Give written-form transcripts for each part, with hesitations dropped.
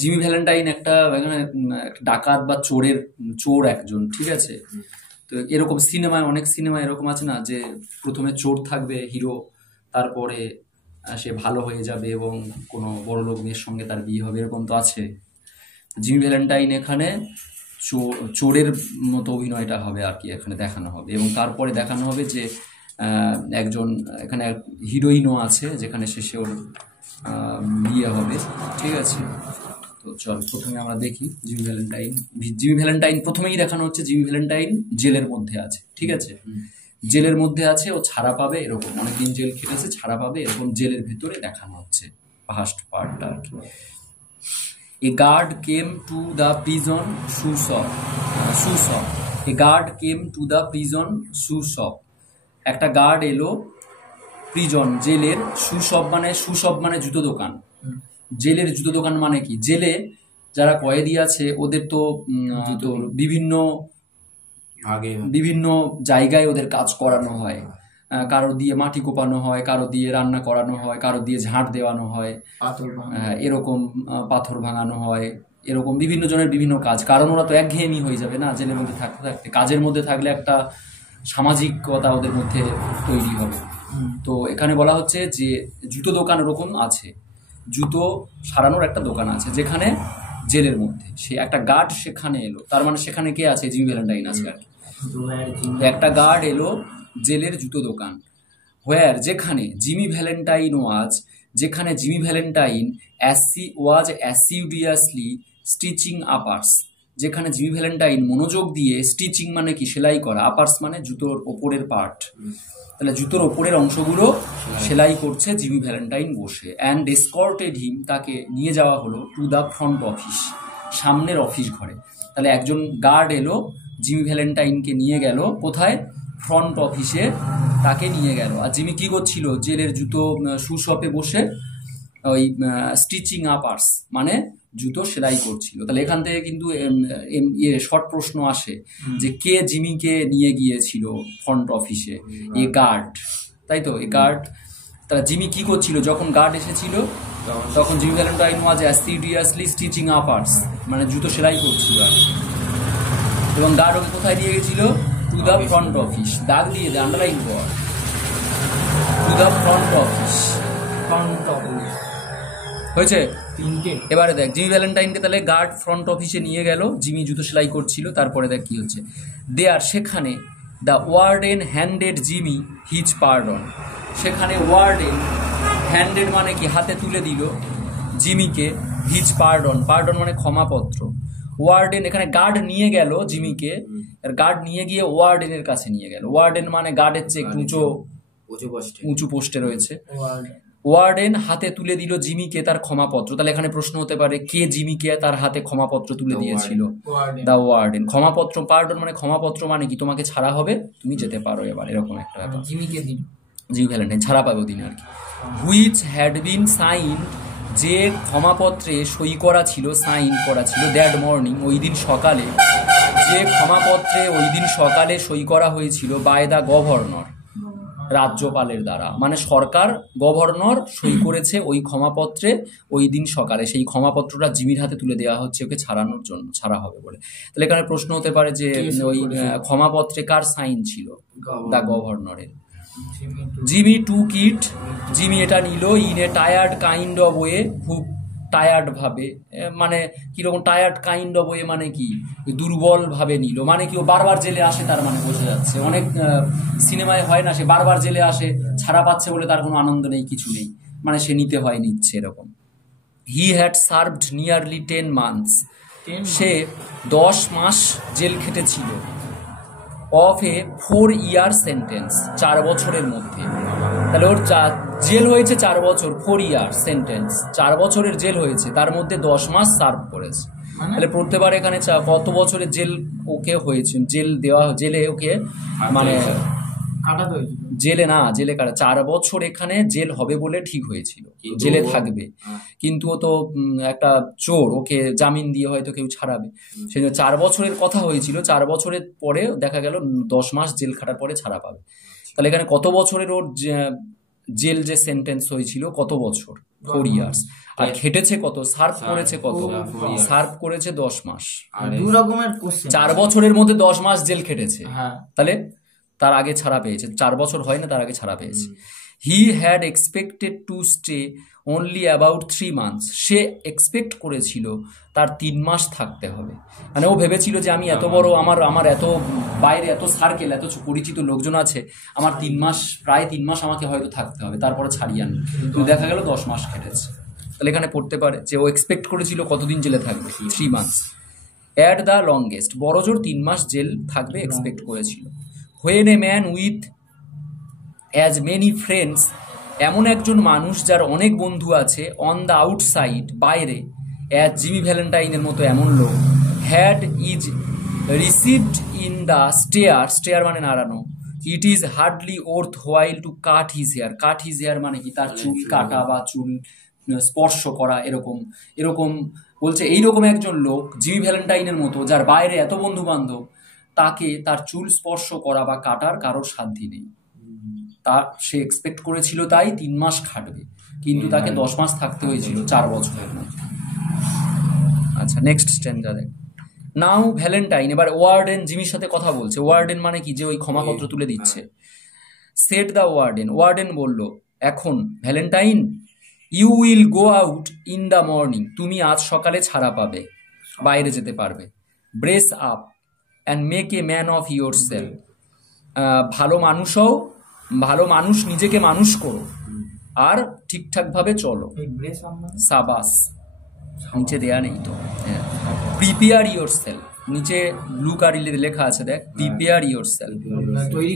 Jimmy Valentine একটা ডাকাত বা চোর একজন, ঠিক আছে। তো এরকম সিনেমায়, অনেক সিনেমায় এরকম আছে না, যে প্রথমে চোর থাকবে হিরো, তারপরে সে ভালো হয়ে যাবে এবং কোনো বড়লোক মেয়ের সঙ্গে তার বিয়ে হবে, এরকম তো আছে। জিমি ভ্যালেন্টাইন এখানে চোরের মতো অভিনয়টা হবে আর কি, এখানে দেখানো হবে। এবং তারপরে দেখানো হবে যে একজন এখানে হিরোইনও আছে, যেখানে শেষে ওর বিয়ে হবে, ঠিক আছে। তো চল প্রথমে আমরা দেখি জিমি ভ্যালেন্টাইন। জিমি ভ্যালেন্টাইন প্রথমেই দেখানো হচ্ছে জিমি ভ্যালেন্টাইন জেলের মধ্যে আছে, ঠিক আছে। জেলের মধ্যে আছে, ও ছাড়া পাবে, এরকম অনেকদিন জেল খেটেছে, ছাড়া পাবে, এরকম জেলের ভেতরে দেখানো হচ্ছে ফার্স্ট পার্টটা আর কি। A guard came to the prison shoe shop. A guard came to the prison shoe shop. একটা গার্ড এলো প্রিজন জেলের, শু শপ মানে জুতো দোকান। জেলের জুতো দোকান মানে কি, জেলে যারা কয়েদি আছে ওদের তো বিভিন্ন জায়গায় ওদের কাজ করানো হয়। কারো দিয়ে মাটি কোপানো হয়, কারো দিয়ে রান্না করানো হয়, কারো দিয়ে ঝাঁট দেওয়ানো হয়, এরকম পাথর ভাঙানো হয়, এরকম বিভিন্ন জনের বিভিন্ন কাজ। কারণ ওরা তো একঘেয়েমি হয়ে যাবে না জেলের মধ্যে থাকতে থাকতে, কাজের মধ্যে থাকলে একটা সামাজিকতা ওদের মধ্যে তৈরি হবে। তো এখানে বলা হচ্ছে যে জুতো দোকান ওরকম আছে, জুতো সারানোর একটা দোকান আছে যেখানে জেলের মধ্যে। সে একটা গার্ড সেখানে এলো, তার মানে সেখানে কে আছে, জিমি ভ্যালেন্টাইন আছে আর কি। একটা গার্ড এলো জেলের জুতো দোকান, হোয়ার যেখানে জিমি ভ্যালেন্টাইন ওয়াজ, যেখানে জিমি ভ্যালেন্টাইন ওয়াজ অ্যাসিডুয়াসলি স্টিচিং আপার্স, যেখানে জিমি ভ্যালেন্টাইন মনোযোগ দিয়ে, স্টিচিং মানে কি সেলাই করা, আপার্স মানে জুতোর ওপরের পার্ট, তাহলে জুতোর ওপরের অংশগুলো সেলাই করছে জিমি ভ্যালেন্টাইন বসে। অ্যান্ড এসকর্টেড হিম, তাকে নিয়ে যাওয়া হলো টু দ্য ফ্রন্ট অফিস, সামনের অফিস ঘরে। তাহলে একজন গার্ড এলো জিমি ভ্যালেন্টাইনকে নিয়ে গেল কোথায়, ফ্রন্ট অফিসে তাকে নিয়ে গেল। আর জিমি কি করছিল, জেলের জুতো শু শপে বসে ওই স্টিচিং আপার্স মানে জুতো সেলাই করছিল। তাহলে এখান থেকে কিন্তু শর্ট প্রশ্ন আসে যে কে জিমিকে নিয়ে গিয়েছিল ফ্রন্ট অফিসে, এ গার্ড, তাই তো, এ গার্ড। তাহলে জিমি কি করছিল যখন গার্ড এসেছিল, তখন জিমি ভ্যালেন্টাইন ওয়াজ অ্যাসিডুয়াসলি স্টিচিং আপার্স মানে জুতো সেলাই করছিল আর। এবং গার্ড ওকে কোথায় নিয়ে গেছিল, টু দ্য ফ্রন্ট অফিস, দাগ দিয়ে দে, আন্ডারলাইন কর, টু দ্য ফ্রন্ট অফিস। হয়েছে? এবারে দেখ জিমি ভ্যালেন্টাইনকে তাহলে গার্ড ফ্রন্ট অফিসে নিয়ে গেল, জিমি জুতো সেলাই করছিল। তারপরে দেখ কি হচ্ছে, দেয়ার সেখানে the warden handed Jimmy his pardon, সেখানে ওয়ার্ডেন হ্যান্ডেড মানে কি হাতে তুলে দিল জিমিকে, হিজ পার্ডন, পার্ডন মানে ক্ষমাপত্র। ওয়ার্ডেন এখানে গার্ড নিয়ে গেল জিমিকে, আর গার্ড নিয়ে গিয়ে ওয়ার্ডেনের কাছে নিয়ে গেল। ওয়ার্ডেন মানে গার্ডের চেয়ে একটু উঁচু পোস্টে রয়েছে। ওয়ার্ডেন হাতে তুলে দিল জিমিকে তার ক্ষমাপত্র। তাহলে এখানে প্রশ্ন হতে পারে কে জিমিকে তার হাতে ক্ষমাপত্র তুলে দিয়েছিল, দা ওয়ার্ডেন। ক্ষমাপত্র, পার্ডন মানে ক্ষমাপত্র মানে কি তোমাকে ছাড়া হবে, তুমি যেতে পারো এবার, এরকম একটা ব্যাপার। জিমিকে দিল, জিমি ভ্যালেন্টাইন ছাড়া পাবে ওদিন আর কি। হুইচ হ্যাড বিন সাইন, যে ক্ষমাপত্রে সই করা ছিল, সাইন করা ছিল, দ্যাট মর্নিং ওই দিন সকালে, যে ক্ষমাপত্রে ওই দিন সকালে সই করা হয়েছিল, বাই দ্য গভর্নর রাজ্যপালের দ্বারা, মানে সরকার গভর্নর সই করেছে ওই ক্ষমাপত্রে ওই দিন সকালে। সেই ক্ষমাপত্রটা জিমির হাতে তুলে দেওয়া হচ্ছে ওকে ছাড়ানোর জন্য, ছাড়া হবে বলে। তাহলে এখানে প্রশ্ন হতে পারে যে ওই ক্ষমাপত্রে কার সাইন ছিল, দা গভর্নরের। জিমি টুক ইট, জিমি এটা নিল, in a tired kind of way, খুব টায়ার্ড ভাবে, মানে কিরকম টায়ার্ড কাইন্ড অফ ওয়ে মানে কি, দুর্বল ভাবে নিল, মানে কি ও বারবার জেলে আসে, তার মানে বোঝা যাচ্ছে। অনেক সিনেমায় হয় না, সে বারবার জেলে আসে, ছাড়া পাচ্ছে বলে তার কোনো আনন্দ নেই, কিছু নেই, মানে সে নিতে হয়, নিচ্ছে এরকম। He had served nearly 10 months, সে 10 মাস জেল খেটেছিল। অফ এ 4 year সেন্টেন্স, 4 বছরের মধ্যে। তাহলে ওর জেল হয়েছে 4 বছর, 4 year সেন্টেন্স, 4 বছরের জেল হয়েছে, তার মধ্যে 10 মাস সার্ভ করেছে। তাহলে পড়তে পারে এখানে কত বছরের জেল ওকে হয়েছে, জেল দেওয়া, জেলে ওকে মানে জেলে না, জেলে কাটা 4 বছর এখানে জেল হবে বলে ঠিক হয়েছিল, জেলে থাকবে। কিন্তু ও তো একটা চোর, ওকে জামিন দিয়ে হয়তো কেউ ছাড়াবে, সেই জন্য 4 বছরের কথা হয়েছিল। 4 বছরের পরে দেখা গেল 10 মাস জেল খাটার পরে ছাড়া পাবে। তাহলে এখানে কত বছরের ওর জেল যে সেন্টেন্স হয়েছিল, কত বছর, 4 ইয়ার্স। আর খেটেছে কত, সার্ভ করেছে কত, সার্ভ করেছে 10 মাস। দু রকমের কোশ্চেন, 4 বছরের মধ্যে 10 মাস জেল খেটেছে, তাহলে তার আগে ছাড়া পেয়েছে। 4 বছর হয় না, তার আগে ছাড়া পেয়েছে। He had expected to stay only about 3 months. Say expect করেছিল তার 3 মাস থাকতে হবে। মানে ও ভেবেছিল যে আমি এত বড়, আমার এত বাইরে এত সার্কেল, এত পরিচিত লোকজন আছে, আমার 3 মাস, প্রায় 3 মাস আমাকে হয়তো থাকতে হবে, তারপরে ছাড়িয়ে আনবে। কিন্তু দেখা গেল 10 মাস খেটেছে। তাহলে এখানে পড়তে পারে যে ও এক্সপেক্ট করেছিল কতদিন জেলে থাকবে, 3 মান্থস। অ্যাট দ্য লংগেস্ট, বড়জোর 3 মাস জেল থাকবে এক্সপেক্ট করেছিল। When a man with as many friends, এমন একজন মানুষ যার অনেক বন্ধু আছে, অন দ্য আউটসাইড, বাইরে, অ্যাজ জিমি ভ্যালেন্টাইনের মতো এমন লোক, had is received in the stir, stir মানে নাড়ানো, it is hardly worth while to cut his hair. Cut his hair মানে কি, তার চুল কাটা বা চুল স্পর্শ করা, এরকম এরকম বলছে। এইরকম একজন লোক জিমি ভ্যালেন্টাইনের মতো, যার বাইরে এত বন্ধু বান্ধব, তাকে তার চুল স্পর্শ করা বা কাটার কারোর সাধ্য নেই। তা সে এক্সপেক্ট করেছিল তাই 3 মাস খাটবে, কিন্তু তাকে 10 মাস থাকতে হয়েছিল 4 বছরের মধ্যে। আচ্ছা, নেক্সট স্ট্যান্ডা দেখ। নাও ভ্যালেন্টাইন, এবার ওয়ার্ডেন জিমির সাথে কথা বলছে। ওয়ার্ডেন মানে কি, যে ওই ক্ষমাপত্র তুলে দিচ্ছে। সেট দ্য ওয়ার্ডেন, ওয়ার্ডেন বলল এখন, Valentine, you will go out in the morning, তুমি আজ সকালে ছাড়া পাবে, বাইরে যেতে পারবে। Brace up and make a man of yourself, ভালো মানুষ হও, ভালো মানুষ, নিজেকে মানুষ করো, আর ঠিকঠাকভাবে চলো। সাবাস, নিচে দেয়া নেই তো। প্রিপেয়ার ইয়োর সেলফ, নিচে ব্লু কারিলে লেখা আছে দেখ, প্রিপেয়ার ইয়োর সেলফ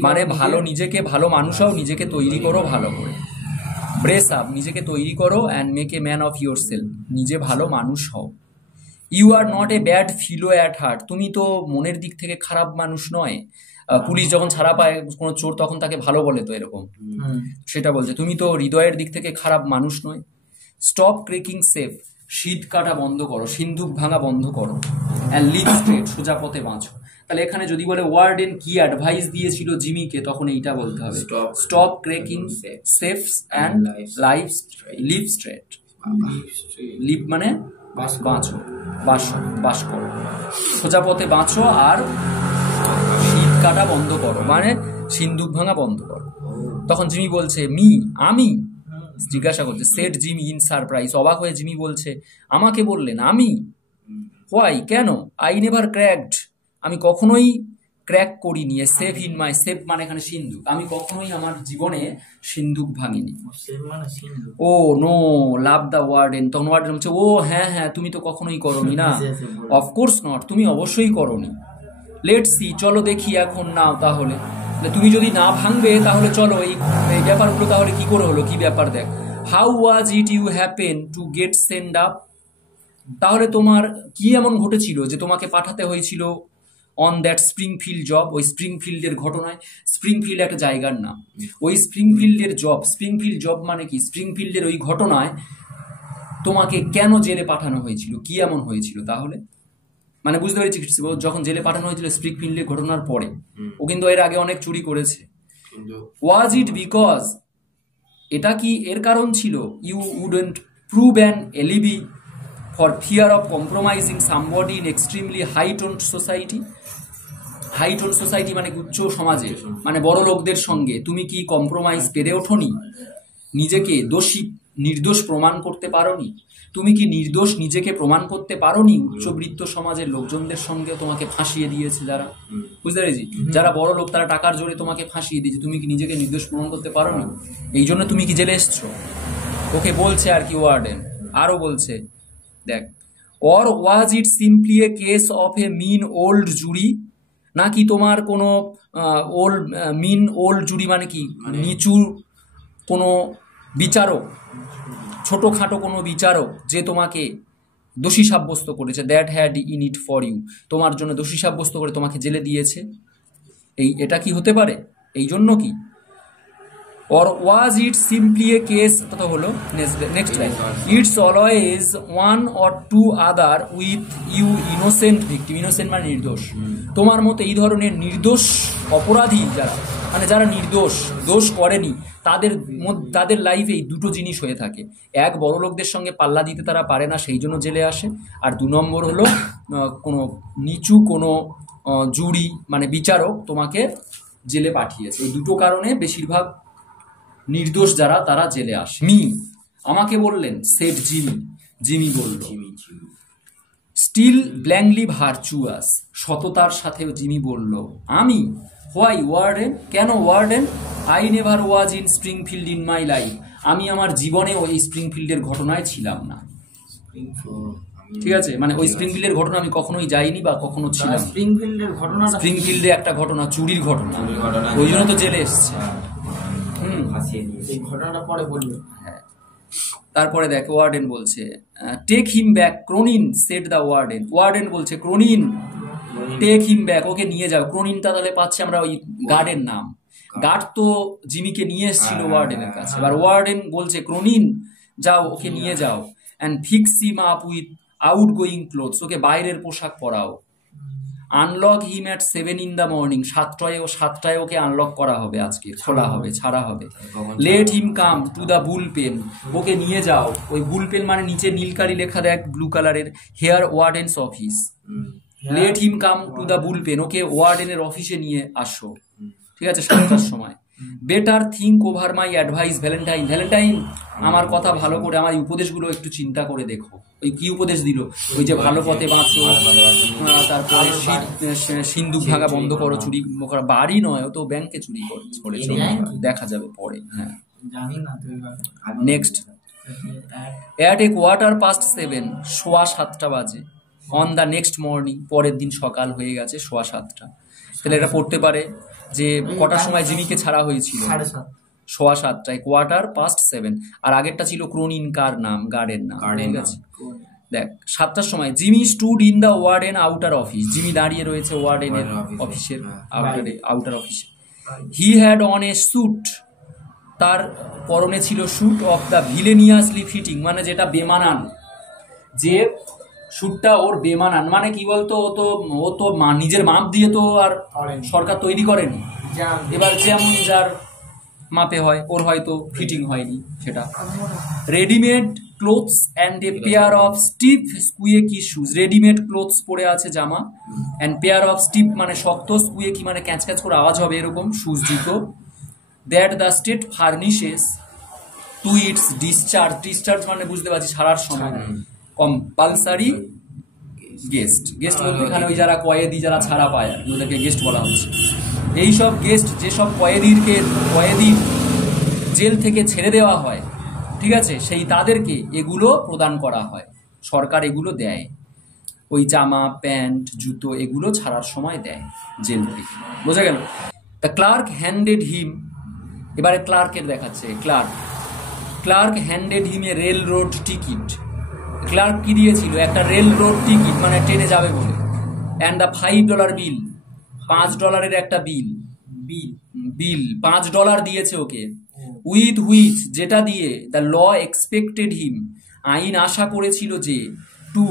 মানে ভালো, নিজেকে ভালো মানুষ হও, নিজেকে তৈরি করো ভালো করে। ব্রেস আপ, নিজেকে তৈরি করো, and make a man of yourself, নিজে ভালো মানুষ হও। You are not a bad fellow at heart, তুমি তো মনের দিক থেকে খারাপ মানুষ নয়। পুলিশ যখন ছাড়া পায় কোনো চোর, তখন তাকে ভালো বলে তো, এরকম সেটা বলছে। তুমি তো হৃদয়ের দিক থেকে খারাপ মানুষ নয়। স্টপ ক্রেকিং সেফ, শীত কাটা বন্ধ করো, সিন্ধুক ভাঙা বন্ধ করো। অ্যান্ড লিভ স্ট্রেট, সোজা পথে বাঁচো। তাহলে এখানে যদি বলে ওয়ার্ডেন কি অ্যাডভাইস দিয়েছিল জিমিকে, তখন এইটা বলতে হবে, stop cracking safes and live straight. Live মানে বাঁচো, বাস করো, সোজা পথে বাঁচো, আর শীত কাটা বন্ধ করো মানে সিন্ধুক ভাঙা বন্ধ করো। তখন জিমি বলছে আমি, জিজ্ঞাসা করছে। সেট জিমি ইন সারপ্রাইজ, অবাক হয়ে জিমি বলছে, আমাকে বললেন আমি? হোয়াই, কেন? আই নেভার ক্র্যাকড, আমি কখনোই ক্র্যাক করিনি। সেফ ইন মাই, সেফ মানে এখানে সিন্ধুক, আমি কখনোই আমার জীবনে সিন্ধুক ভাঙিনি। ও নো, লাভ দ্য ওয়ার্ডেন, তখন ওয়ার্ডেন বলছে, ও হ্যাঁ হ্যাঁ, তুমি তো কখনোই করনি না। অফকোর্স নট, তুমি অবশ্যই করনি। লেটস সি, চলো দেখি এখন, নাও তাহলে। তুমি যদি না ভাঙবে তাহলে চলো, এই ব্যাপারগুলো তাহলে কি করে হলো, কি ব্যাপার দেখ। How was it you happen to get sent up, তাহলে তোমার কি এমন ঘটেছিল যে তোমাকে পাঠাতে হয়েছিল অন দ্যাট স্প্রিংফিল্ড জব, ওই স্প্রিংফিল্ডের ঘটনায়। স্প্রিংফিল্ড একটা জায়গার নাম, ওই স্প্রিংফিল্ডের জব, স্প্রিংফিল্ড জব মানে কি, স্প্রিংফিল্ডের ওই ঘটনায় তোমাকে কেন জেলে পাঠানো হয়েছিল, কি এমন হয়েছিল তাহলে। মানে বুঝতে পেরেছি, যখন জেলে পাঠানো হয়েছিল স্প্রিংফিল্ডের ঘটনার পরে, ও কিন্তু এর আগে অনেক চুরি করেছে। ওয়াজ ইট বিকজ, এটা কি এর কারণ ছিল, you wouldn't prove an alibi for fear of compromising somebody in extremely high tone society. High tone society মানে উচ্চ সমাজে, মানে বড় লোকদের সঙ্গে তুমি কি কম্প্রোমাইজ পেরে ওঠোনি, নিজেকে নির্দোষ প্রমাণ করতে পারোনি, তুমি কি নির্দোষ নিজেকে প্রমাণ করতে পারোনি। উচ্চবৃত্ত সমাজের লোকজনদের সঙ্গে তোমাকে ফাঁসিয়ে দিয়েছে যারা, বুঝতে পেরেছি, যারা বড় লোক, তারা টাকার জোরে তোমাকে ফাঁসিয়ে দিয়েছে, তুমি কি নিজেকে নির্দোষ প্রমাণ করতে পারোনি, এই জন্য তুমি কি জেলে এসছো। ওকে বলছে আর কি ওয়ার্ডেন, আরো বলছে দেখ, or was it simply a case of a mean old jury, নাকি তোমার কোনো মিন ওল্ড জুরি মানে কি, নিচু কোনো বিচারক, ছোটোখাটো কোনো বিচারক যে তোমাকে দোষী সাব্যস্ত করেছে, that had in it for you, তোমার জন্য দোষী সাব্যস্ত করে তোমাকে জেলে দিয়েছে, এটা কি হতে পারে, এই জন্য কি। or was it simply a case, কথা হলো next line, it's always one or two other with you innocent victim, innocent মানে নির্দোষ, তোমার মতো এই ধরনের নির্দোষ অপরাধী যারা মানে যারা নির্দোষ, দোষ করেনি, তাদের লাইফে এই দুটো জিনিস হয়ে থাকে। এক, বড়লোকদের সঙ্গে পাল্লা দিতে তারা পারে না, সেই জন্য জেলে আসে। আর 2 নম্বর হলো কোনো নিচু কোনো জুরি মানে বিচারক তোমাকে জেলে পাঠিয়েছে। এই দুটো কারণে বেশিরভাগ নির্দোষ যারা তারা জেলে আসে। আমাকে বললেন, সেট জিমি বলল, স্টিল ব্ল্যাঙ্কলি ভার্চুয়াস, সততার সাথেও জিমি বলল, আমি হোয়াই ওয়ার্ডেন, কেন warden, I never was in Springfield in my life, আমি আমার জীবনে ওই স্প্রিংফিল্ডের ঘটনায় ছিলাম না। ঠিক আছে, মানে ওই স্প্রিংফিল্ডের ঘটনা আমি কখনোই যাইনি বা কখনো ছিলাম। স্প্রিংফিল্ডে একটা ঘটনা, চুরির ঘটনা, ওই জন্য তো জেলে এসছে। হ্যাঁ, তারপরে দেখ ওয়ার্ডেন বলছে, take him back Cronin, said the warden, warden বলছে ক্রোনিন টেক হিম ব্যাক, ওকে নিয়ে যাও। ক্রোনিনটা তাহলে পাচ্ছি আমরা ওই গার্ডের নাম, গার্ড তো জিমিকে নিয়ে এসেছিল ওয়ার্ডেনের কাছে, এবার ওয়ার্ডেন বলছে ক্রোনিন যাও ওকে নিয়ে যাও, and fix him up with outgoing clothes, ওকে বাইরের পোশাক পরাও। Unlock him at 7 in the morning, 7টায় ওকে আনলক করা হবে, আজকে খোলা হবে, ছাড়া হবে। Let him come to the bull pen, ওকে নিয়ে যাও, ওই বুল পেন মানে নিচে নীলকালি লেখা দেখ ব্লু কালারের, here warden's office, let him come to the bull pen, ওকে ওয়ার্ডেনের অফিসে নিয়ে আসো, ঠিক আছে, 7টার সময়। Better think over my advice Valentine, আমার কথা ভালো করে, আমার উপদেশগুলো একটু চিন্তা করে দেখো। ওই কি উপদেশ দিল, ওই যে ভালো পথে বাঁচো, তারপরে সিন্দুক ভাঙা বন্ধ করো, চুরি করা, বাড়ি নয়, ও তো ব্যাংকে চুরি করেছে, দেখা যাবে পরে। হ্যাঁ, নেক্সট, অ্যাট এ 7:15, 7:15 বাজে, অন দ্য নেক্সট মর্নিং, পরের দিন সকাল হয়ে গেছে, 7:15। তাহলে এটা পড়তে পারে যে কটার সময় জিমিকে ছাড়া হয়েছিল, 7:15, 7:15। আর আগেরটা ছিল ক্রোনিন কার নাম, গার্ডের নাম, ঠিক আছে। দেখ 7টার সময় Jimmy stood in the warden outer office, Jimmy দাঁড়িয়ে রয়েছে ওয়ার্ডেনের অফিসের আউটার অফিসে। He had on a suit, তার পরনে ছিল suit, of the villainously fitting, মানে যেটা বেমানান, যে স্যুটটা ওর বেমানান, মানে কি বলতো, ও তো নিজের মাপ দিয়ে তো আর সরকার তৈরি করেনি, এবার যেমন যার মাপে হয়, ওর হয়তো ফিটিং হয়নি সেটা। Readymade clothes and a pair of stiff squeaky shoes, readymade clothes পরে আছে জামা, অ্যান্ড পেয়ার অফ স্টিফ মানে শক্ত, স্কুয়েকি মানে ক্যাচ ক্যাচ করে আওয়াজ হবে এরকম, শুজ জুতো। That the state furnishes to its discharge মানে বুঝতে পারছি ছাড়ার সময়, কম্পালসারি গেস্ট বলতে এখানে ওই যারা কয়েদি যারা ছাড়া পায় ওদেরকে গেস্ট বলা হচ্ছে। এইসব গেস্ট, যেসব কয়েদি জেল থেকে ছেড়ে দেওয়া হয়, ঠিক আছে, সেই তাদেরকে এগুলো প্রদান করা হয়, সরকার এগুলো দেয়, ওই জামা প্যান্ট জুতো এগুলো ছাড়ার সময় দেয় জেল থেকে, বোঝা গেল। দ্য ক্লার্ক হ্যান্ডেড হিম, এবারে ক্লার্কের দেখাচ্ছে, ক্লার্ক হ্যান্ডেড হিম এ রেল রোড টিকিট, ক্লার্ক কি দিয়েছিল, একটা রেল রোড টিকিট মানে ট্রেনে যাবে বলে, অ্যান্ড দ্য $5 বিল, $5 একটা বিল $5 দিয়েছে ওকে, উইথ হুইচ যেটা দিয়ে, দ্য ল এক্সপেক্টেড হিম, আইন আশা করেছিল যে, to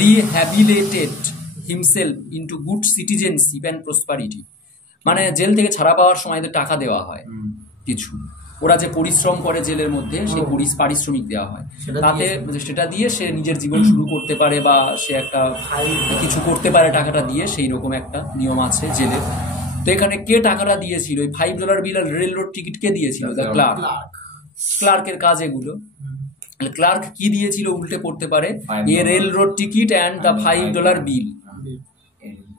rehabilitate himself into good citizenship and prosperity, মানে জেল থেকে ছাড়া পাওয়ার সময় টাকা দেওয়া হয় কিছু, ওরা যে পরিশ্রম করে জেলের মধ্যে সেই পারিশ্রমিক দেওয়া হয়, তাতে সেটা দিয়ে সে নিজের জীবন শুরু করতে পারে বা সে একটা কিছু করতে পারে টাকাটা দিয়ে, সেই রকম একটা নিয়ম আছে জেলের। তো এখানে কে টাকাটা দিয়েছিল, ওই $5 বিল আর রেল রোড টিকিট কে দিয়েছিল, দ্য ক্লার্কের কাজ এগুলো। ক্লার্ক কি দিয়েছিল উল্টে পড়তে পারে, a rail road ticket and the $5 bill,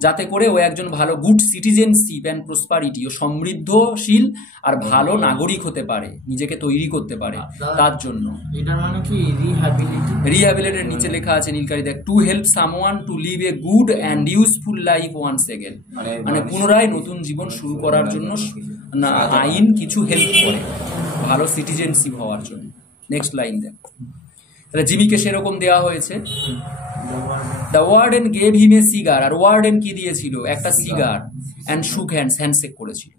যাতে করে ও একজন ভালো গুড সিটিজেনশিপ অ্যান্ড প্রসপারিটি, ও সমৃদ্ধশীল আর ভালো নাগরিক হতে পারে, নিজেকে তৈরি করতে পারে, তার জন্য। এটার মানে কি রিহ্যাবিলিটের নিচে লেখা আছে নীলকালি দেখ, to help someone to live a good and useful life once again, মানে পুনরায় নতুন জীবন শুরু করার জন্য আইন কিছু হেল্প করে ভালো সিটিজেনশিপ হওয়ার জন্য। নেক্সট লাইন দেখ, তাহলে জিমিকে সেরকম দেওয়া হয়েছে। The warden gave him a cigar, আর ওয়ার্ডেন কি দিয়েছিল, একটা সিগার, অ্যান্ড শুক হ্যান্ডশেক করেছিল।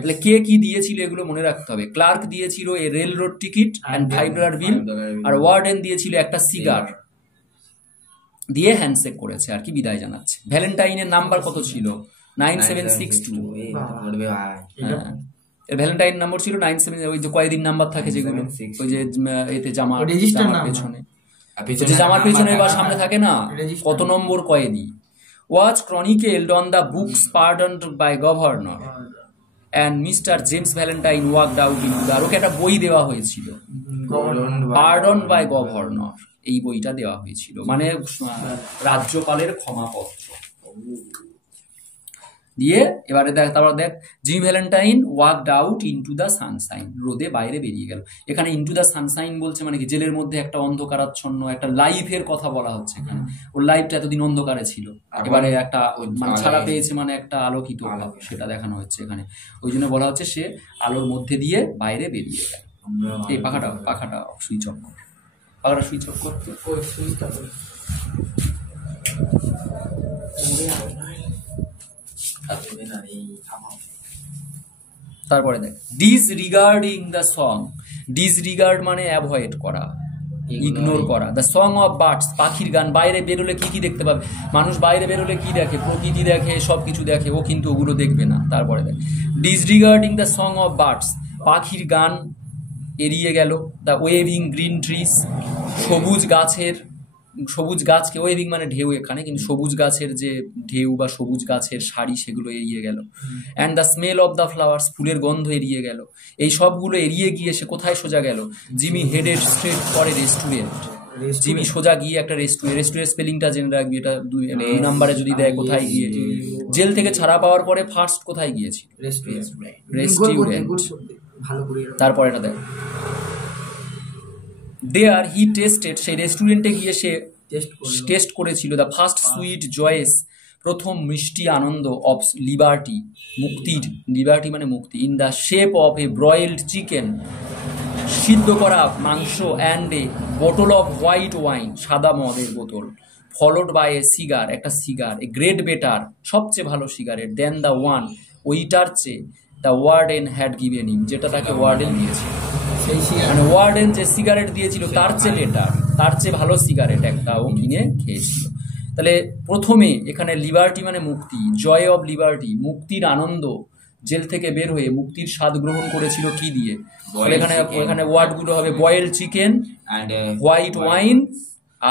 তাহলে কে কি দিয়েছিল এগুলো মনে রাখতে হবে। ক্লার্ক দিয়েছিল a rail road ticket and $5 bill, আর ওয়ার্ডেন দিয়েছিল একটা সিগার, দিয়ে হ্যান্ডশেক করেছে আর কি, বিদায় জানাচ্ছে। ভ্যালেন্টাইনের নাম্বার কত ছিল, 9762। এটা এর ভ্যালেন্টাইন নম্বর ছিল 97, ওই যে কয়েকদিন নাম্বার থাকে যেগুলো, 9762 ওই যে এতে জামার Register জামার নাম্বার। পেছনে, ওই যে জামার পেছনে বা সামনে থাকে না Register কত নম্বর কয়েদি। Was chronicled on the books pardoned by governor and mister James Valentine walked out in the, ওকে একটা বই দেওয়া হয়েছিল পার্ডন বাই গভর্নর, এই বইটা দেওয়া হয়েছিল, মানে রাজ্যপালের ক্ষমাপত্র দিয়ে। এবারে দেখ, তারপর দেখ, Jimmy Valentine walked out into the Sunshine, রোদে বাইরে বেরিয়ে গেল। এখানে ইনটু দ্য সানশাইন বলছে মানে কি, জেলের মধ্যে একটা অন্ধকারাচ্ছন্ন একটা লাইফের কথা বলা হচ্ছে এখানে। ওর লাইফটা এতদিন অন্ধকারে ছিল, এবারে একটা মানে ছাড়া পেয়েছে, মানে একটা আলোকিত ভাব, সেটা দেখানো হচ্ছে এখানে। ওই জন্য বলা হচ্ছে সে আলোর মধ্যে দিয়ে বাইরে বেরিয়ে গেল। এই পাখাটা সুইচ অফ কর, পাখাটা সুইচ অফ করতে। তারপরে দেখ, ডিসরিগার্ডিং দ্য সং, ডিসরিগার্ড মানে অ্যাভয়েড করা, ইগনোর করা। দ্য সং অফ বার্ডস, পাখির গান। বাইরে বেরোলে কি কি দেখতে পাবে মানুষ, বাইরে বেরোলে কি দেখে, প্রকৃতি দেখে, সবকিছু দেখে, ও কিন্তু ওগুলো দেখবে না। তারপরে দেখ, ডিসরিগার্ডিং দ্য সং অফ বার্ডস, পাখির গান এড়িয়ে গেল। দ্য ওয়েভিং গ্রিন ট্রিজ, সবুজ গাছকে, ওয়েভিং মানে ঢেউ এখানে, কিন্তু সবুজ গাছের যে ঢেউ বা সবুজ গাছের শাড়ি, সেগুলো এড়িয়ে গেল। And the smell of the flowers, ফুলের গন্ধ এড়িয়ে গেল। এই সবগুলো এড়িয়ে গিয়ে সে কোথায় সোজা গেল, Jimmy headed straight for a restaurant. Jimmy সোজা গিয়ে একটা রেস্টুরেন্ট স্পেলিংটা জেনে রাখবি, এটা 2 নম্বরে যদি দেয়, কোথায় গিয়ে, জেল থেকে ছাড়া পাওয়ার পরে ফার্স্ট কোথায় গিয়েছিল, রেস্টুরেন্ট। তারপরে এটা দেখ, দেয়ার হি টেস্টেড, সেই রেস্টুরেন্টে গিয়ে সে টেস্ট করেছিল দ্য ফার্স্ট সুইট জয়েস, প্রথম মিষ্টি আনন্দ, অফ লিবার্টি, মুক্তির, লিবার্টি মানে মুক্তি, in the shape of a broiled chicken, সিদ্ধ করা মাংস, and a bottle of white wine, সাদা মদের বোতল, ফলোড বাই এ সিগার, একটা সিগার, এ গ্রেট বেটার, সবচেয়ে ভালো সিগারেট, দেন দ্য ওয়ান, ওইটার চেয়ে, the warden had given him, যেটা তাকে ওয়ার্ডেন দিয়েছিল। মানে ওয়ার্ডেন যে সিগারেট দিয়েছিল তার চেয়ে বেটার, তার চেয়ে ভালো সিগারেট একটা ও কিনে খেয়েছিল। তাহলে প্রথমে এখানে লিবার্টি মানে মুক্তি, জয় অফ লিবার্টি, মুক্তির আনন্দ, জেল থেকে বের হয়ে মুক্তির স্বাদ গ্রহণ করেছিল কি দিয়ে, এখানে ওয়ার্ডগুলো হবে বয়েলড চিকেন, হোয়াইট ওয়াইন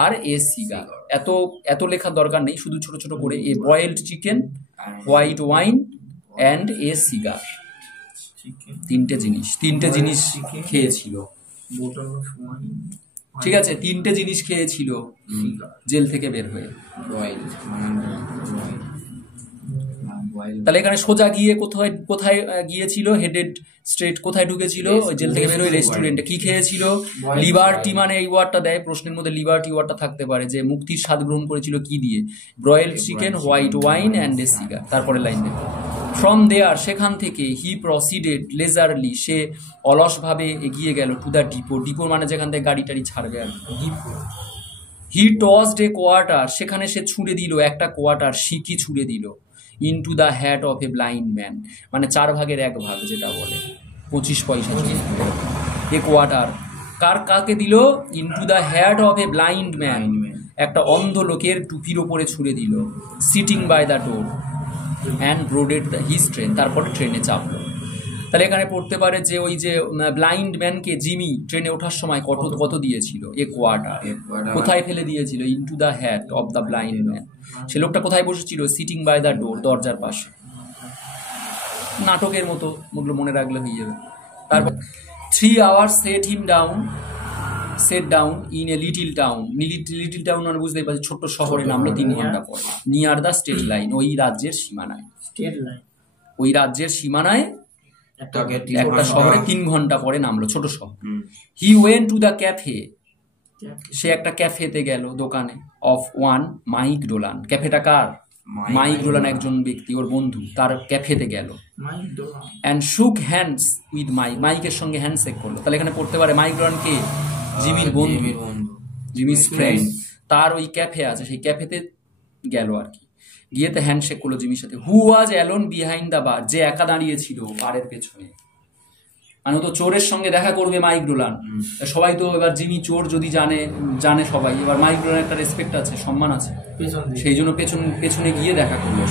আর এ সিগার। এত লেখার দরকার নেই, শুধু ছোট ছোট করে, a boiled chicken, white wine and a cigar, তিনটে জিনিস খেয়েছিল। ঠিক আছে, তিনটে জিনিস খেয়েছিল জেল থেকে বের হয়ে। তাহলে এখানে সোজা গিয়ে কোথায় গিয়েছিল, হেডেড স্ট্রেট, কোথায় ঢুকেছিল, ওই জেল থেকে বের হয়ে রেস্টুরেন্টে। কি খেয়েছিল, লিবার্টি, মানে এই ওয়ার্ডটা দেয় প্রশ্নের মধ্যে, লিবার্টি ওয়ার্ডটা থাকতে পারে, যে মুক্তির স্বাদ গ্রহণ করেছিল কি দিয়ে, broiled chicken, white wine and a cigar. তারপরে লাইন দেখো, ফ্রম দেয়ার, সেখান থেকে, হি প্রসিডেড লেজারলি, সে অলসভাবে এগিয়ে গেল, টু দ্য ডিপো মানে যেখান থেকে গাড়ি টাড়ি ছাড়বে আর কি। হি টসড এ কোয়ার্টার, সেখানে সে ছুঁড়ে দিল একটা কোয়ার্টার, সিকি ছুঁড়ে দিল, into the hat of a blind man, মানে 1/4 যেটা বলে, 25 পয়সা ছুঁড়ে দিল। এ কোয়ার্টার কাকে দিল, into the hat of a blind man, একটা অন্ধ লোকের টুপির ওপরে ছুঁড়ে দিল, sitting by the door and boarded his train, তারপরে ট্রেনে চাপলো। তাহলে এখানে পড়তে পারে যে ওই যে ব্লাইন্ড ম্যানকে জিমি ট্রেনে ওঠার সময় কত দিয়েছিল, এ কোয়ার্টার। কোথায় ফেলে দিয়েছিল, into the hat of the blind man. সে লোকটা কোথায় বসেছিল, সিটিং বাই দ্য ডোর, দরজার পাশে। নাটকের মতো, ওগুলো মনে রাখলে হয়ে যাবে। তারপর 3 hours set down in a little town, little town মানে বুঝতেই পারছি, ছোট্ট শহরে নামলো 3 ঘন্টা পরে, নিয়ার দ্য স্টেট লাইন, ওই রাজ্যের সীমানায় একটা শহরে 3 ঘন্টা পরে নামলো, ছোট শহর। He went to the cafe, সে একটা ক্যাফেতে গেল, দোকানে, অফ ওয়ান মাইক ডোলান, ক্যাফেটা কার, মাইক ডোলান একজন ব্যক্তি, ওর বন্ধু, তার ক্যাফেতে গেল। অ্যান্ড শুক হ্যান্ডস উইথ মাইকের সঙ্গে হ্যান্ডশেক করলো। তাহলে এখানে পড়তে পারে মাইক ডোলান কে, জিমির বন্ধু, জিমির ফ্রেন্ড, তার ওই ক্যাফে আছে, সেই ক্যাফেতে গেল আর কি, গিয়েতে হ্যান্ডশেক করলো জিমির সাথে। হু ওয়াজ অ্যালোন বিহাইন্ড দ্য বার, যে একা দাঁড়িয়েছিল বারের পেছনে, মানে তো চোরের সঙ্গে দেখা করবে মাইক ডোলান, সবাই তো এবার জিমি চোর যদি জানে সবাই, এবার মাইক ডোলান একটা রেসপেক্ট আছে, সম্মান আছে, সেই জন্য পেছনে গিয়ে দেখা করলো।